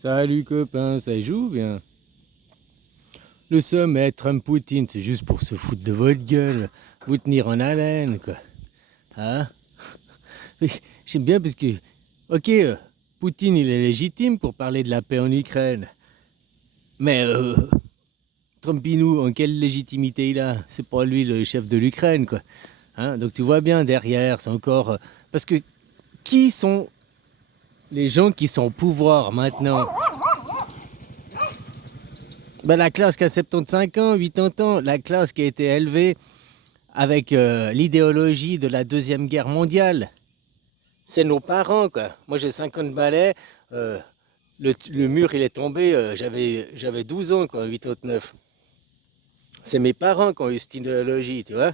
Salut copain, ça joue bien? Le sommet Trump-Poutine, c'est juste pour se foutre de votre gueule, vous tenir en haleine, quoi. Hein? Mais j'aime bien parce que, ok, Poutine, il est légitime pour parler de la paix en Ukraine. Mais Trumpinou, en quelle légitimité il a? C'est pas lui le chef de l'Ukraine, quoi. Hein? Donc tu vois bien, derrière, c'est encore... parce que qui sont les gens qui sont au pouvoir maintenant? Ben, la classe qui a 75 ans, 80 ans, la classe qui a été élevée avec l'idéologie de la Deuxième Guerre mondiale. C'est nos parents, quoi. Moi, j'ai 50 balais. Le mur, il est tombé. J'avais 12 ans, quoi, 89. C'est mes parents qui ont eu cette idéologie, tu vois.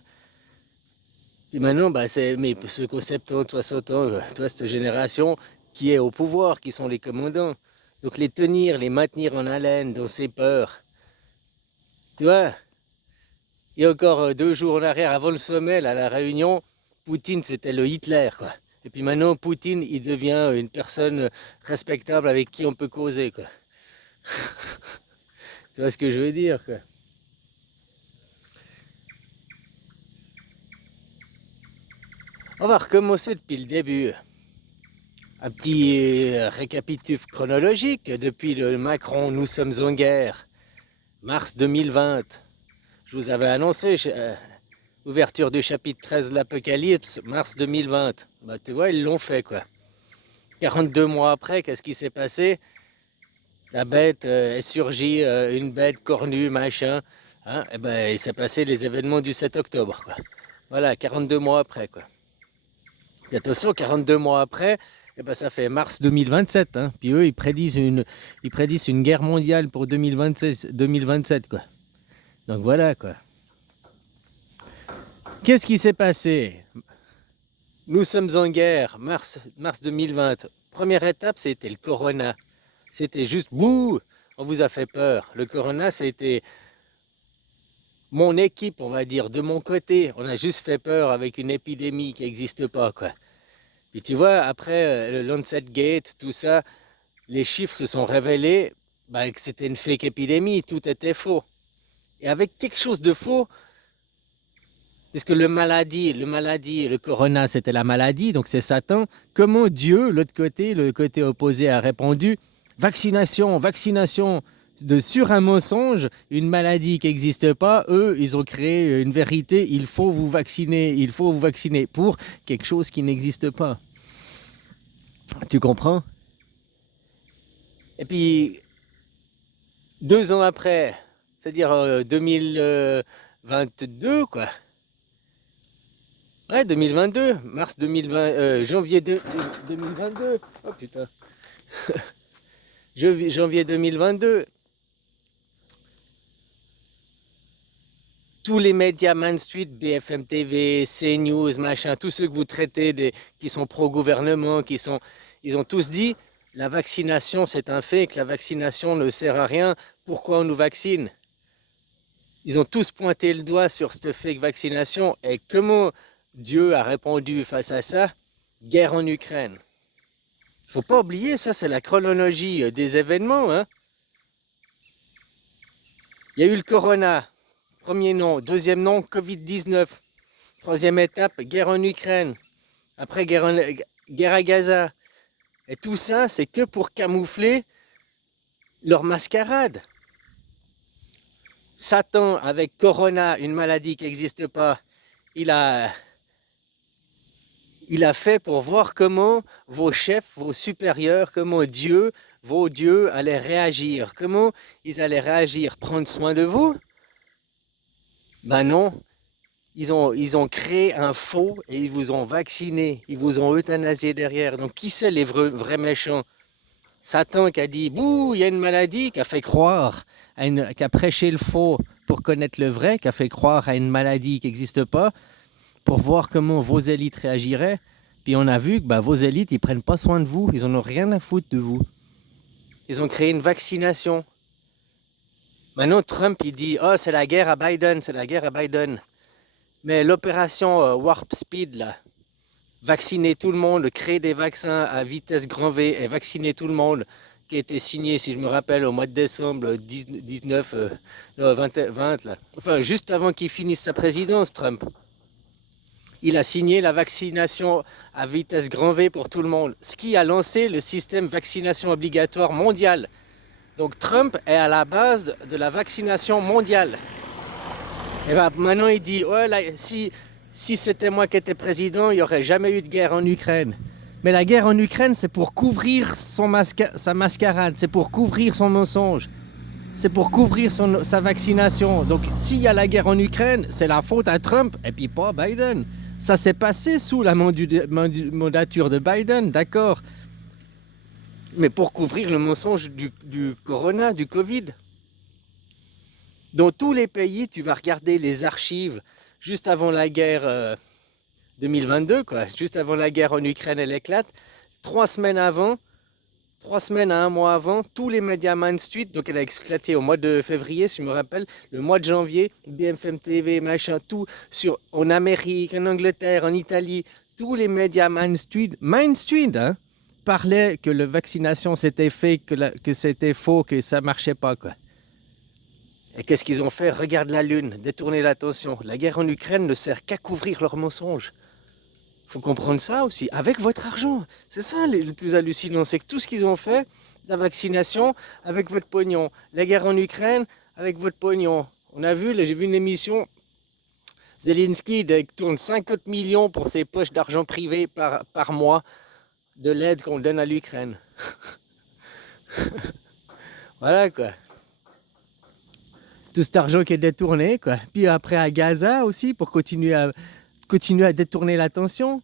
Puis maintenant, bah, c'est ceux qui ont 70, 60 ans, toi, cette génération qui est au pouvoir, qui sont les commandants. Donc les tenir, les maintenir en haleine dans ces peurs. Tu vois, il y a encore 2 jours en arrière, avant le sommet, là, à la Réunion, Poutine, c'était le Hitler, quoi. Et puis maintenant, Poutine, il devient une personne respectable avec qui on peut causer, quoi. Tu vois ce que je veux dire, quoi. On va recommencer depuis le début. Un petit récapitulatif chronologique. Depuis le Macron, nous sommes en guerre. Mars 2020. Je vous avais annoncé, ouverture du chapitre 13 de l'Apocalypse, mars 2020. Bah, tu vois, ils l'ont fait, quoi. 42 mois après, qu'est-ce qui s'est passé? La bête est surgie, une bête cornue, machin. Hein, et ben, il s'est passé les événements du 7 octobre, quoi. Voilà, 42 mois après, quoi. Et attention, 42 mois après, eh ben, ça fait mars 2027. Hein. Puis eux, ils prédisent une guerre mondiale pour 2026, 2027, quoi. Donc voilà, quoi. Qu'est-ce qui s'est passé? Nous sommes en guerre, mars 2020. Première étape, c'était le corona. C'était juste bouh, on vous a fait peur. Le corona, c'était mon équipe, on va dire, de mon côté. On a juste fait peur avec une épidémie qui n'existe pas, quoi. Et tu vois, après le Lancet Gate, tout ça, les chiffres se sont révélés bah, que c'était une fake épidémie, tout était faux. Et avec quelque chose de faux, parce que le corona, c'était la maladie, donc c'est Satan. Comment Dieu, l'autre côté, le côté opposé, a répondu vaccination, vaccination, sur un mensonge, une maladie qui n'existe pas. Eux, ils ont créé une vérité. Il faut vous vacciner pour quelque chose qui n'existe pas. Tu comprends? Et puis 2 ans après, c'est-à-dire 2022, quoi. Ouais, 2022, mars 2020, janvier 2022. Oh putain. Janvier 2022. Tous les médias Main Street, BFM TV, CNews, machin, tous ceux que vous traitez qui sont pro-gouvernement, ils ont tous dit la vaccination, c'est un fait, que la vaccination ne sert à rien. Pourquoi on nous vaccine? Ils ont tous pointé le doigt sur cette fake vaccination. Et comment Dieu a répondu face à ça? Guerre en Ukraine. Faut pas oublier, ça c'est la chronologie des événements. Hein. Il y a eu le corona, premier nom. Deuxième nom, Covid-19. Troisième étape, guerre en Ukraine. Après, guerre à Gaza. Et tout ça, c'est que pour camoufler leur mascarade. Satan, avec Corona, une maladie qui n'existe pas, il a fait pour voir comment vos chefs, vos supérieurs, comment Dieu, vos dieux allaient réagir. Comment ils allaient réagir? Prendre soin de vous? Ben non. Ils ont créé un faux et ils vous ont vacciné. Ils vous ont euthanasié derrière. Donc qui c'est les vrais méchants? Satan qui a dit, bouh, il y a une maladie, qui a fait croire, qui a prêché le faux pour connaître le vrai, qui a fait croire à une maladie qui n'existe pas, pour voir comment vos élites réagiraient. Puis on a vu que vos élites, ils prennent pas soin de vous, ils en ont rien à foutre de vous. Ils ont créé une vaccination. Maintenant, Trump, il dit, oh, c'est la guerre à Biden, c'est la guerre à Biden. Mais l'opération Warp Speed, là, vacciner tout le monde, créer des vaccins à vitesse grand V et vacciner tout le monde, qui a été signé, si je me rappelle, au mois de décembre 19, non, 20, là. Enfin, juste avant qu'il finisse sa présidence, Trump. Il a signé la vaccination à vitesse grand V pour tout le monde, ce qui a lancé le système vaccination obligatoire mondial. Donc Trump est à la base de la vaccination mondiale. Et ben maintenant il dit, ouais, là, si c'était moi qui étais président, il n'y aurait jamais eu de guerre en Ukraine. Mais la guerre en Ukraine, c'est pour couvrir sa mascarade, c'est pour couvrir son mensonge, c'est pour couvrir sa vaccination. Donc s'il y a la guerre en Ukraine, c'est la faute à Trump et puis pas Biden. Ça s'est passé sous la mandature de Biden, d'accord. Mais pour couvrir le mensonge du corona, du Covid. Dans tous les pays, tu vas regarder les archives juste avant la guerre 2022, quoi, juste avant la guerre en Ukraine, elle éclate. 3 semaines avant, 3 semaines à un mois avant, tous les médias mainstream, donc elle a éclaté au mois de février, si je me rappelle, le mois de janvier, BFM TV, machin, tout, en Amérique, en Angleterre, en Italie, tous les médias mainstream, hein, parlaient que la vaccination c'était fait, que c'était faux, que ça marchait pas, quoi. Et qu'est-ce qu'ils ont fait? Regarde la Lune, détourner l'attention. La guerre en Ukraine ne sert qu'à couvrir leurs mensonges. Faut comprendre ça aussi, avec votre argent. C'est ça le plus hallucinant, c'est que tout ce qu'ils ont fait, la vaccination, avec votre pognon. La guerre en Ukraine, avec votre pognon. On a vu, là, j'ai vu une émission, Zelensky tourne 50 millions pour ses poches d'argent privé par mois de l'aide qu'on donne à l'Ukraine. Voilà quoi. Tout cet argent qui est détourné, quoi. Puis après à Gaza aussi, pour continuer à détourner l'attention.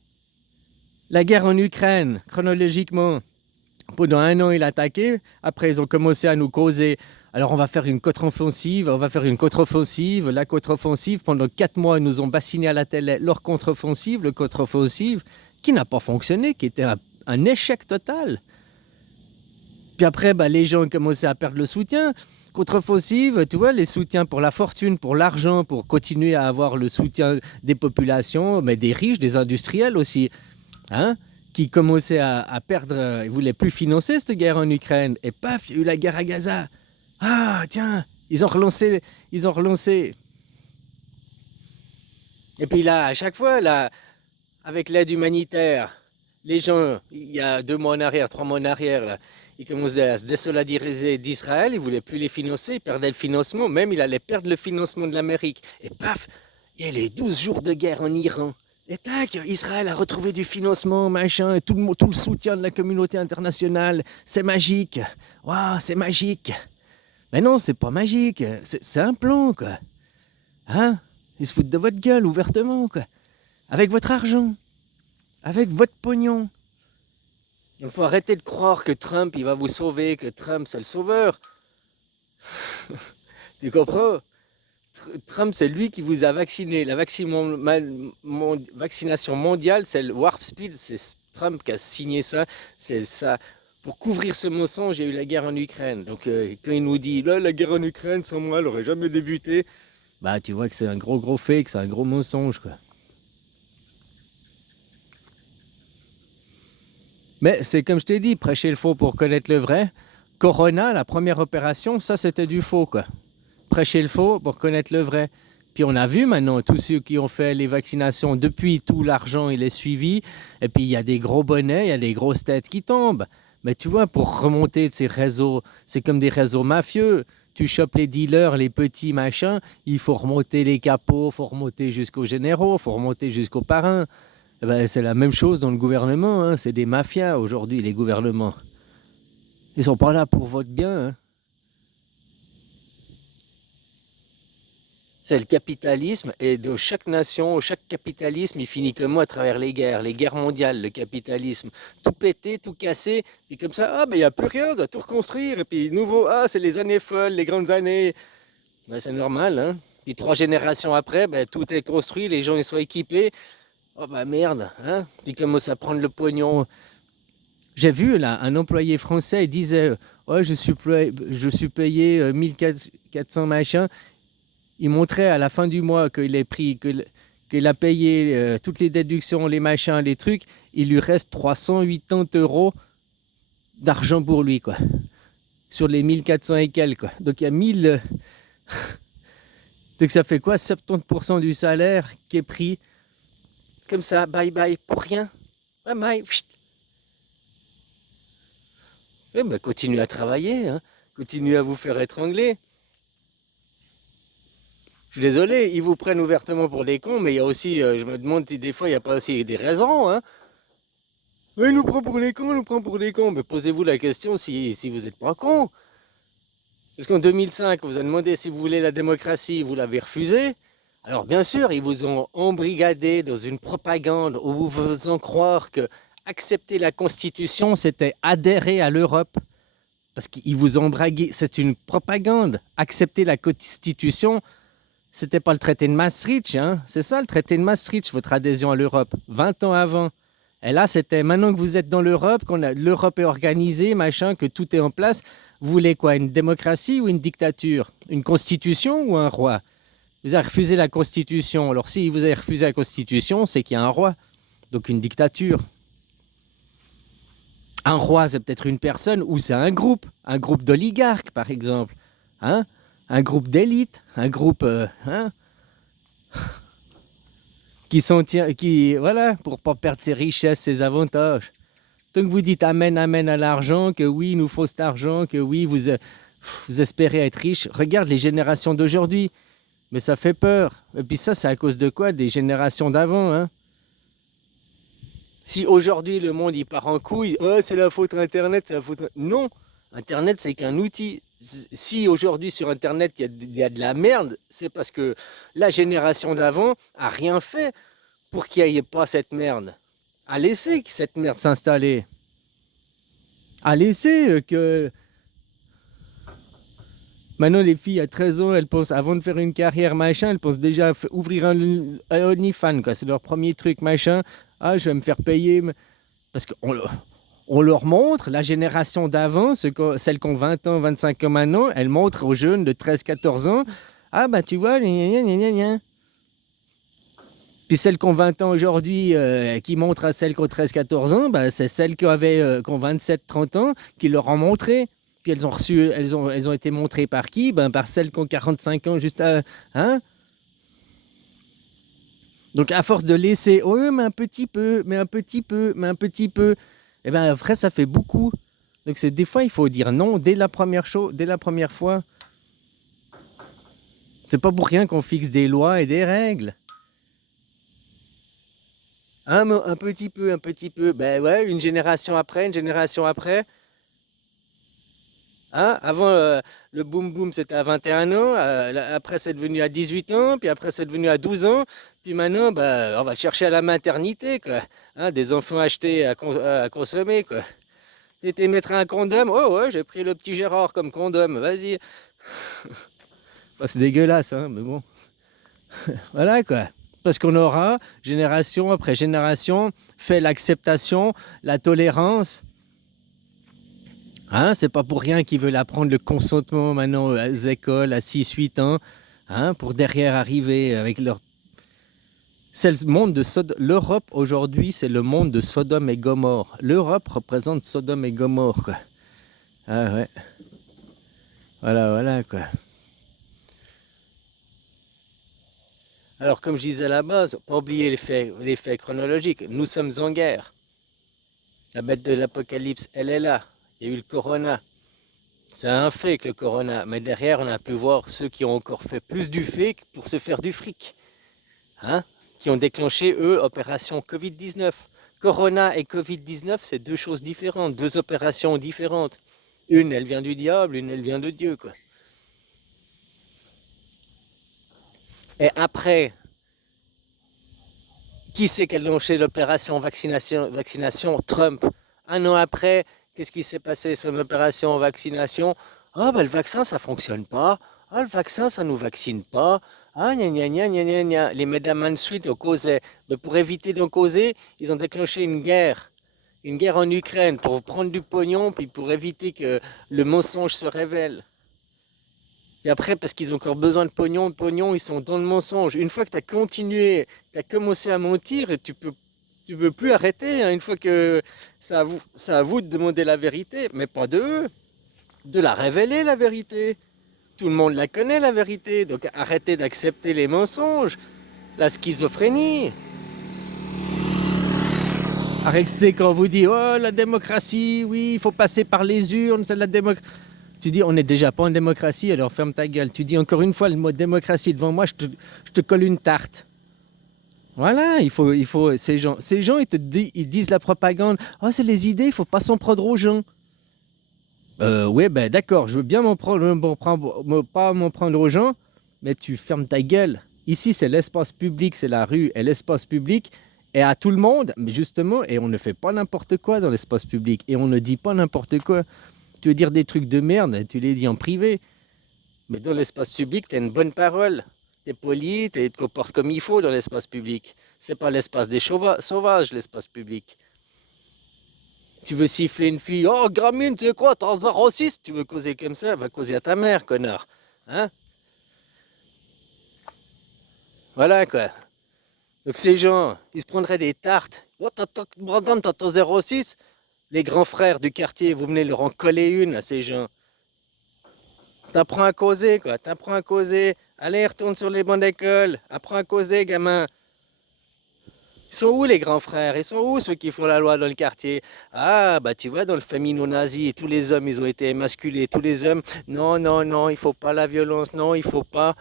La guerre en Ukraine, chronologiquement, pendant 1 an, il a attaqué. Après, ils ont commencé à nous causer. Alors, on va faire une contre-offensive, La contre-offensive, pendant 4 mois, ils nous ont bassiné à la télé leur contre-offensive, le contre-offensive, qui n'a pas fonctionné, qui était un échec total. Puis après, les gens ont commencé à perdre le soutien. Contre-offensive, tu vois, les soutiens pour la fortune, pour l'argent, pour continuer à avoir le soutien des populations, mais des riches, des industriels aussi, hein, qui commençaient à perdre, ils ne voulaient plus financer cette guerre en Ukraine. Et paf, il y a eu la guerre à Gaza. Ah, tiens, ils ont relancé. Et puis là, à chaque fois, là, avec l'aide humanitaire, les gens, il y a 2 mois en arrière, 3 mois en arrière, là, ils commençaient à se désolidariser d'Israël, ils ne voulaient plus les financer, ils perdaient le financement, même il allait perdre le financement de l'Amérique. Et paf, il y a les 12 jours de guerre en Iran. Et tac, Israël a retrouvé du financement, machin, et tout le soutien de la communauté internationale. C'est magique. Waouh, c'est magique. Mais non, c'est pas magique. C'est un plan, quoi. Hein? Ils se foutent de votre gueule ouvertement, quoi. Avec votre argent. Avec votre pognon. Il faut arrêter de croire que Trump, il va vous sauver, que Trump, c'est le sauveur. Tu comprends? Trump, c'est lui qui vous a vacciné. La vaccination mondiale, c'est le Warp Speed. C'est Trump qui a signé ça. C'est ça. Pour couvrir ce mensonge, il y a eu la guerre en Ukraine. Donc, quand il nous dit, là, la guerre en Ukraine, sans moi, elle n'aurait jamais débuté. Tu vois que c'est un gros fake, c'est un gros mensonge, quoi. Mais c'est comme je t'ai dit, prêcher le faux pour connaître le vrai. Corona, la première opération, ça c'était du faux, quoi. Prêcher le faux pour connaître le vrai. Puis on a vu maintenant tous ceux qui ont fait les vaccinations, depuis tout l'argent il est suivi. Et puis il y a des gros bonnets, il y a des grosses têtes qui tombent. Mais tu vois, pour remonter de ces réseaux, c'est comme des réseaux mafieux. Tu chopes les dealers, les petits machins, il faut remonter les capots, il faut remonter jusqu'aux généraux, il faut remonter jusqu'aux parrains. C'est la même chose dans le gouvernement, hein. C'est des mafias aujourd'hui, les gouvernements. Ils sont pas là pour votre bien, hein. C'est le capitalisme, et dans chaque nation, chaque capitalisme, il finit comment à travers les guerres mondiales, le capitalisme. Tout péter, tout casser, et comme ça, il n'y a plus rien, on doit tout reconstruire, et puis nouveau, c'est les années folles, les grandes années. C'est normal, hein. Puis 3 générations après, tout est construit, les gens ils sont équipés. Oh merde, hein? Puis commence à prendre le pognon. J'ai vu là, un employé français, il disait, je suis payé 1400 machins. Il montrait à la fin du mois qu'il a payé toutes les déductions, les machins, les trucs. Il lui reste 380 € d'argent pour lui, quoi. sur les 1400 et quelques, quoi. Donc il y a 1000... Donc ça fait quoi? 70% du salaire qui est pris comme ça, bye bye, pour rien. Bye bye. Oui, bah, continuez à travailler, hein. Continuez à vous faire étrangler. Je suis désolé, ils vous prennent ouvertement pour des cons, mais il y a aussi, je me demande si des fois il n'y a pas aussi des raisons, hein. Oui, il nous prend pour les cons, il nous prend pour les cons. Mais posez-vous la question si vous n'êtes pas con. Parce qu'en 2005, on vous a demandé si vous voulez la démocratie, vous l'avez refusé. Alors bien sûr, ils vous ont embrigadé dans une propagande où vous faisant croire que accepter la Constitution, c'était adhérer à l'Europe. Parce qu'ils vous ont bragué, c'est une propagande. Accepter la Constitution, c'était pas le traité de Maastricht, hein. C'est ça le traité de Maastricht, votre adhésion à l'Europe, 20 ans avant. Et là, c'était maintenant que vous êtes dans l'Europe, l'Europe est organisée, machin, que tout est en place. Vous voulez quoi? Une démocratie ou une dictature? Une constitution ou un roi? Vous avez refusé la constitution. Alors si vous avez refusé la constitution, c'est qu'il y a un roi. Donc une dictature. Un roi, c'est peut-être une personne ou c'est un groupe d'oligarques, par exemple. Hein? Un groupe d'élite, un groupe... hein? qui, voilà, pour pas perdre ses richesses, ses avantages. Tant que vous dites amen, amen à l'argent, que oui, il nous faut cet argent, que oui, vous espérez être riche, regarde les générations d'aujourd'hui. Mais ça fait peur. Et puis ça, c'est à cause de quoi? Des générations d'avant, hein. Si aujourd'hui le monde il part en couille, oh, c'est la faute Internet, c'est la faute... Non, Internet c'est qu'un outil. Si aujourd'hui sur Internet il y a de la merde, c'est parce que la génération d'avant a rien fait pour qu'il n'y ait pas cette merde. A laissé cette merde s'installer. A laissé que... Maintenant, les filles à 13 ans, elles pensent, avant de faire une carrière, machin, elles pensent déjà à ouvrir un OnlyFans, quoi. C'est leur premier truc, machin. Ah, je vais me faire payer. Parce qu'on leur montre, la génération d'avant, celles qui ont 20 ans, 25 ans maintenant, elles montrent aux jeunes de 13-14 ans, ah ben tu vois, gna gna gna gna. Puis celles qui ont 20 ans aujourd'hui, qui montrent à celles qui ont 13-14 ans, ben, c'est celles qui ont 27-30 ans qui leur ont montré. Puis elles ont été montrées par qui? Ben, par celles qui ont 45 ans, juste à... Hein? Donc à force de laisser, oh mais un petit peu, mais un petit peu, mais un petit peu, et ben après ça fait beaucoup. Donc des fois il faut dire non dès la première fois. C'est pas pour rien qu'on fixe des lois et des règles. Hein, un petit peu, ben ouais, une génération après. Hein? Avant, le boom boom, c'était à 21 ans. Après, c'est devenu à 18 ans. Puis après, c'est devenu à 12 ans. Puis maintenant, bah, on va chercher à la maternité, quoi. Hein? Des enfants achetés à consommer, quoi. T'étais mettre un condom? Oh ouais, j'ai pris le petit Gérard comme condom. Vas-y. Bah, c'est dégueulasse, hein, mais bon. Voilà, quoi. Parce qu'on aura, génération après génération, fait l'acceptation, la tolérance. Hein, c'est pas pour rien qu'ils veulent apprendre le consentement maintenant aux écoles à 6-8 ans, hein, pour derrière arriver avec leur... C'est le monde de L'Europe aujourd'hui, c'est le monde de Sodome et Gomorre. L'Europe représente Sodome et Gomorre, quoi. Ah ouais. Voilà, quoi. Alors, comme je disais à la base, pas oublier les faits chronologiques. Nous sommes en guerre. La bête de l'Apocalypse, elle est là. Il y a eu le corona. C'est un fake le corona. Mais derrière, on a pu voir ceux qui ont encore fait plus du fake pour se faire du fric. Hein? Qui ont déclenché, eux, opération Covid-19. Corona et Covid-19, c'est deux choses différentes, deux opérations différentes. Une, elle vient du diable, une, elle vient de Dieu, quoi. Et après, qui c'est qui a lancé l'opération vaccination? Trump. Un an après, qu'est-ce qui s'est passé sur l'opération vaccination? Ah, ben le vaccin, ça fonctionne pas. Ah, le vaccin, ça nous vaccine pas. Ah, gna gna gna gna gna gna. Les mesdames ensuite ont causé. Mais pour éviter d'en causer, ils ont déclenché une guerre. Une guerre en Ukraine pour prendre du pognon, puis pour éviter que le mensonge se révèle. Et après, parce qu'ils ont encore besoin de pognon, ils sont dans le mensonge. Une fois que tu as continué, tu as commencé à mentir, tu peux plus arrêter, hein, une fois que c'est à vous de demander la vérité, mais pas d'eux. de la révéler, la vérité. Tout le monde la connaît, la vérité. Donc arrêtez d'accepter les mensonges, la schizophrénie. Arrêtez quand on vous dit oh la démocratie, oui, il faut passer par les urnes, c'est la démocratie. Tu dis on n'est déjà pas en démocratie, alors ferme ta gueule. Tu dis encore une fois le mot démocratie devant moi, je te colle une tarte. Voilà, il faut ces gens ils disent la propagande. Oh c'est les idées, il faut pas s'en prendre aux gens. Ouais ben d'accord, je veux bien pas m'en prendre aux gens, mais tu fermes ta gueule. Ici c'est l'espace public, c'est la rue et l'espace public. Et à tout le monde, mais justement, et on ne fait pas n'importe quoi dans l'espace public, et on ne dit pas n'importe quoi. Tu veux dire des trucs de merde, tu les dis en privé, mais dans l'espace public, tu as une bonne parole. Tu es poli, tu te comportes comme il faut dans l'espace public. C'est pas l'espace des sauvages, l'espace public. Tu veux siffler une fille, oh gamine, tu sais quoi, t'as 06, tu veux causer comme ça, va causer à ta mère, connard. Hein? Voilà quoi. Donc ces gens, ils se prendraient des tartes. Oh, Brandon, t'as 06. Les grands frères du quartier, vous venez leur en coller une à ces gens. T'apprends à causer, quoi. T'apprends à causer. Allez, retourne sur les bancs d'école. Apprends à causer, gamin. Ils sont où les grands frères? Ils sont où ceux qui font la loi dans le quartier? Ah, bah tu vois, dans le fémino-nazi, tous les hommes, ils ont été émasculés. Tous les hommes, non, non, non, il faut pas la violence. Non, il faut pas.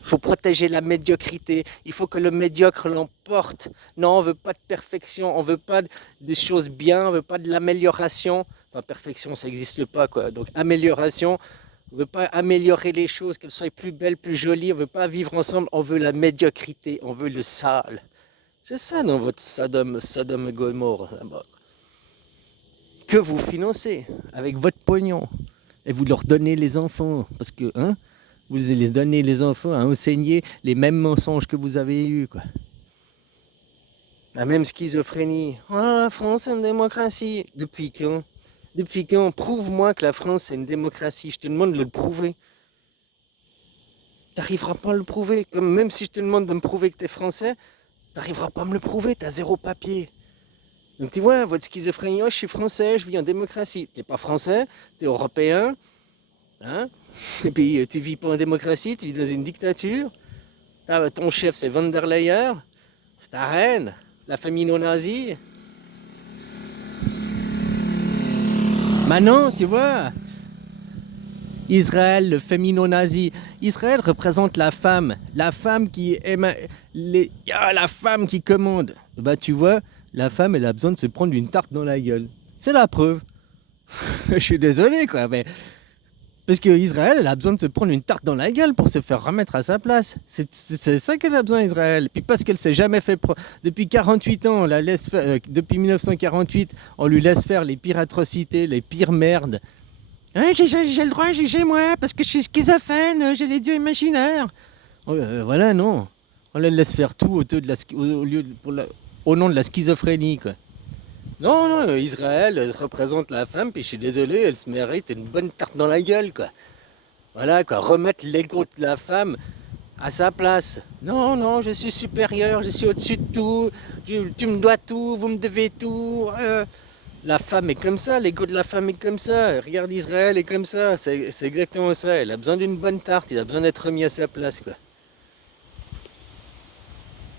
Il faut protéger la médiocrité. Il faut que le médiocre l'emporte. Non, on veut pas de perfection. On veut pas de choses bien. On veut pas de l'amélioration. Enfin, perfection, ça n'existe pas, quoi. Donc, amélioration. On veut pas améliorer les choses, qu'elles soient plus belles, plus jolies. On veut pas vivre ensemble. On veut la médiocrité. On veut le sale. C'est ça dans votre Sodome et Gomorrhe, là-bas. Que vous financez avec votre pognon. Et vous leur donnez les enfants. Parce que, hein, vous allez donner les enfants à enseigner les mêmes mensonges que vous avez eus, quoi. La même schizophrénie. Oh, la France c'est une démocratie. Depuis quand? Depuis quand? Prouve-moi que la France c'est une démocratie. Je te demande de le prouver. T'arriveras pas à le prouver. Comme même si je te demande de me prouver que t'es français, t'arriveras pas à me le prouver. T'as zéro papier. Donc tu vois, votre schizophrénie, oh, je suis français, je vis en démocratie. T'es pas français, t'es européen. Hein? Et puis tu vis pas en démocratie, tu vis dans une dictature. Ah, ton chef c'est Van der Leyen, c'est ta reine, la famille non nazie. Maintenant, tu vois, Israël, le fémino-nazi. Israël représente la femme qui aime la femme qui commande. Bah tu vois, la femme elle a besoin de se prendre une tarte dans la gueule. C'est la preuve. Je suis désolé quoi, mais parce qu'Israël, elle a besoin de se prendre une tarte dans la gueule pour se faire remettre à sa place. C'est ça qu'elle a besoin, Israël. Puis parce qu'elle s'est jamais fait... Depuis 48 ans, on la laisse faire, depuis 1948, on lui laisse faire les pires atrocités, les pires merdes. Hein, j'ai le droit à juger, moi, parce que je suis schizophrène, j'ai les dieux imaginaires. Voilà, non. On la laisse faire tout au nom de la schizophrénie, quoi. Non, non, Israël représente la femme, puis je suis désolé, elle se mérite une bonne tarte dans la gueule, quoi. Voilà, quoi, remettre l'ego de la femme à sa place. Non, non, je suis supérieur, je suis au-dessus de tout, tu me dois tout, vous me devez tout. La femme est comme ça, l'ego de la femme est comme ça. Regarde, Israël est comme ça, c'est exactement ça. Elle a besoin d'une bonne tarte, il a besoin d'être remis à sa place, quoi.